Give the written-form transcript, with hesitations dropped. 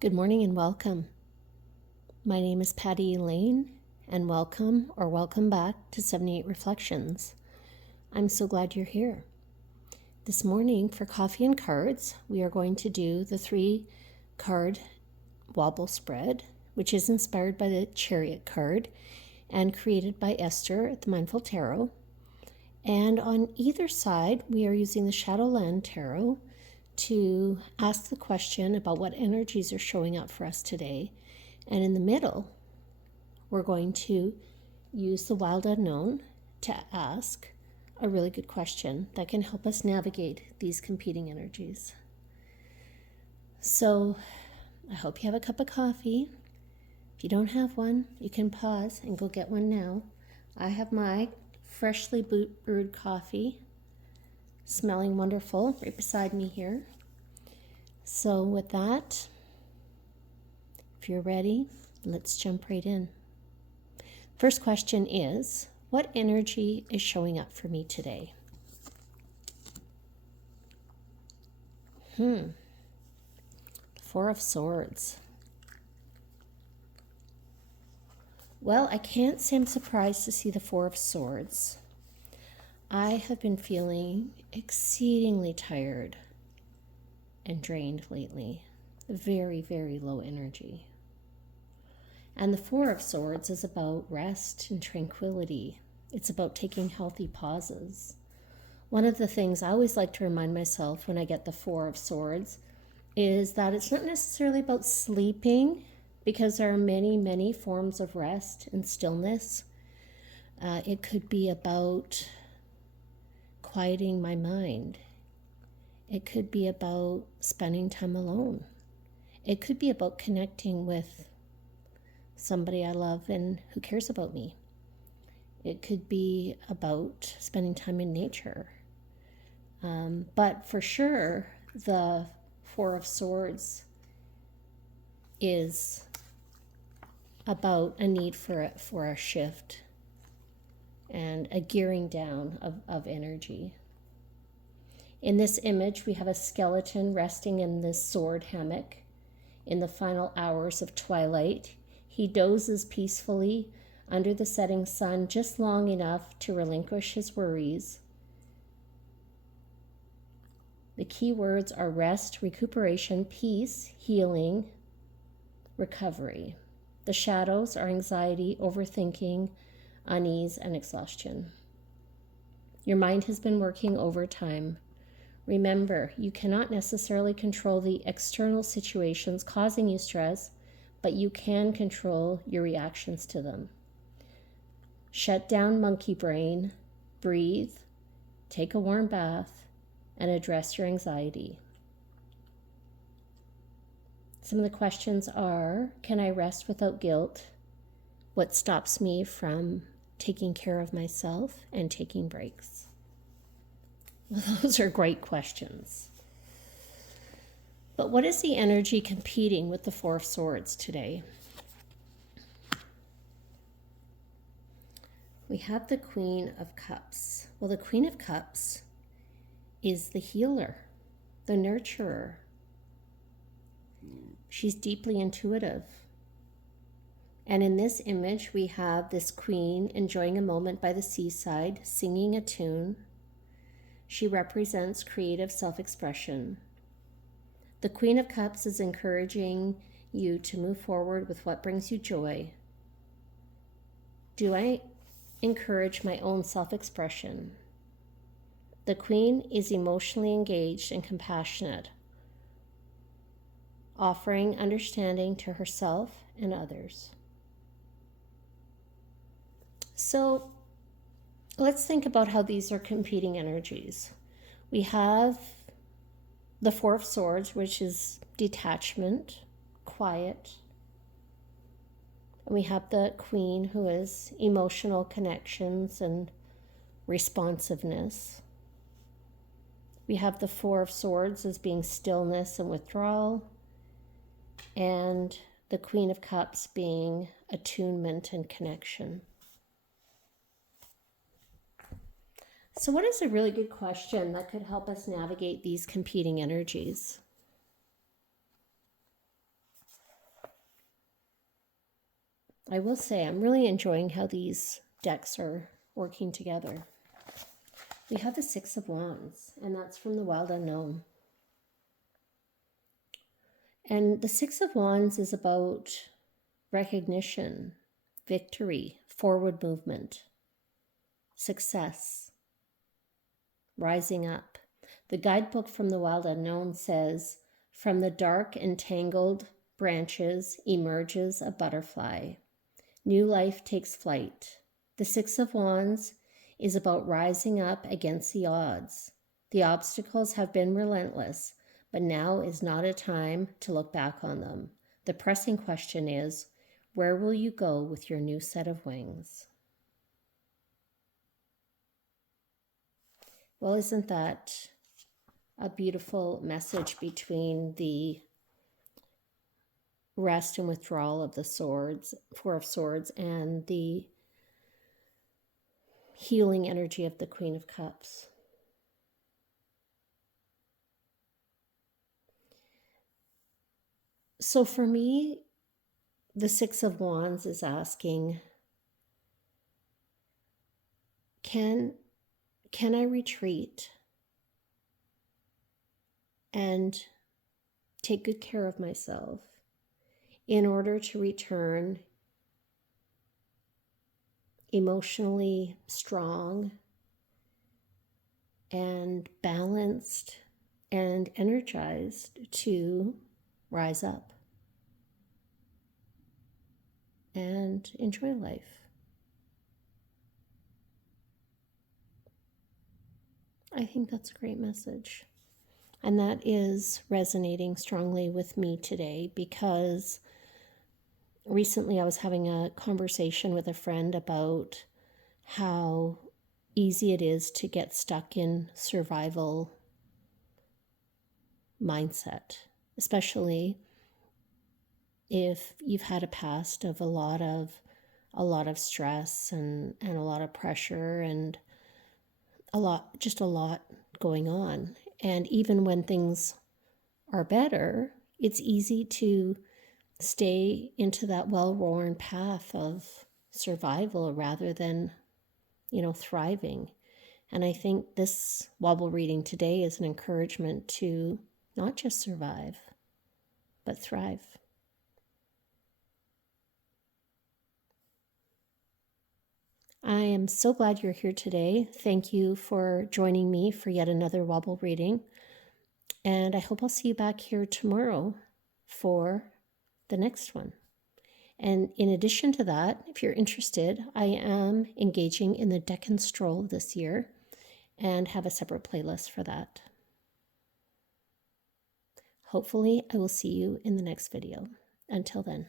Good morning and welcome. My name is Patty Elaine, and welcome back to 78 Reflections. I'm so glad you're here. This morning for coffee and cards, we are going to do the 3-card wobble spread, which is inspired by the Chariot card and created by Esther at the Mindful Tarot. And on either side, we are using the Shadowland Tarot to ask the question about what energies are showing up for us today. And in the middle, we're going to use the Wild Unknown to ask a really good question that can help us navigate these competing energies. So I hope you have a cup of coffee. If you don't have one, you can pause and go get one now. I have my freshly brewed coffee, smelling wonderful, right beside me here. So with that, if you're ready, let's jump right in. First question is, what energy is showing up for me today? Four of Swords. Well, I can't say I'm surprised to see the Four of Swords. I have been feeling exceedingly tired and drained lately. Very, very low energy. And the Four of Swords is about rest and tranquility. It's about taking healthy pauses. One of the things I always like to remind myself when I get the Four of Swords is that it's not necessarily about sleeping, because there are many, many forms of rest and stillness. It could be about quieting my mind. It could be about spending time alone. It could be about connecting with somebody I love and who cares about me. It could be about spending time in nature. But for sure, the Four of Swords is about a need for a shift and a gearing down of energy. In this image, we have a skeleton resting in this sword hammock in the final hours of twilight. He dozes peacefully under the setting sun just long enough to relinquish his worries. The key words are rest, recuperation, peace, healing, recovery. The shadows are anxiety, overthinking, unease, and exhaustion. Your mind has been working overtime. Remember, you cannot necessarily control the external situations causing you stress, but you can control your reactions to them. Shut down monkey brain, breathe, take a warm bath, and address your anxiety. Some of the questions are, can I rest without guilt? What stops me from taking care of myself and taking breaks? Well, those are great questions. But what is the energy competing with the Four of Swords today? We have the Queen of Cups. Well, the Queen of Cups is the healer, the nurturer. She's deeply intuitive. And in this image, we have this queen enjoying a moment by the seaside, singing a tune. She represents creative self-expression. The Queen of Cups is encouraging you to move forward with what brings you joy. Do I encourage my own self-expression? The Queen is emotionally engaged and compassionate, offering understanding to herself and others. So let's think about how these are competing energies. We have the Four of Swords, which is detachment, quiet. And we have the Queen, who is emotional connections and responsiveness. We have the Four of Swords as being stillness and withdrawal, and the Queen of Cups being attunement and connection. So what is a really good question that could help us navigate these competing energies? I will say I'm really enjoying how these decks are working together. We have the Six of Wands, and that's from the Wild Unknown. And the Six of Wands is about recognition, victory, forward movement, success, rising up. The guidebook from the Wild Unknown says, from the dark and tangled branches emerges a butterfly. New life takes flight. The Six of Wands is about rising up against the odds. The obstacles have been relentless, but now is not a time to look back on them. The pressing question is, where will you go with your new set of wings? Well, isn't that a beautiful message between the rest and withdrawal of the swords, Four of Swords, and the healing energy of the Queen of Cups? So for me, the Six of Wands is asking, can I retreat and take good care of myself in order to return emotionally strong and balanced and energized to rise up and enjoy life? I think that's a great message. And that is resonating strongly with me today, because recently I was having a conversation with a friend about how easy it is to get stuck in survival mindset, especially if you've had a past of a lot of stress and a lot of pressure and a lot going on. And even when things are better, it's easy to stay into that well-worn path of survival rather than, thriving. And I think this Wobble reading today is an encouragement to not just survive, but thrive. I am so glad you're here today. Thank you for joining me for yet another Wobble reading. And I hope I'll see you back here tomorrow for the next one. And in addition to that, if you're interested, I am engaging in the Deck and Stroll this year and have a separate playlist for that. Hopefully, I will see you in the next video. Until then.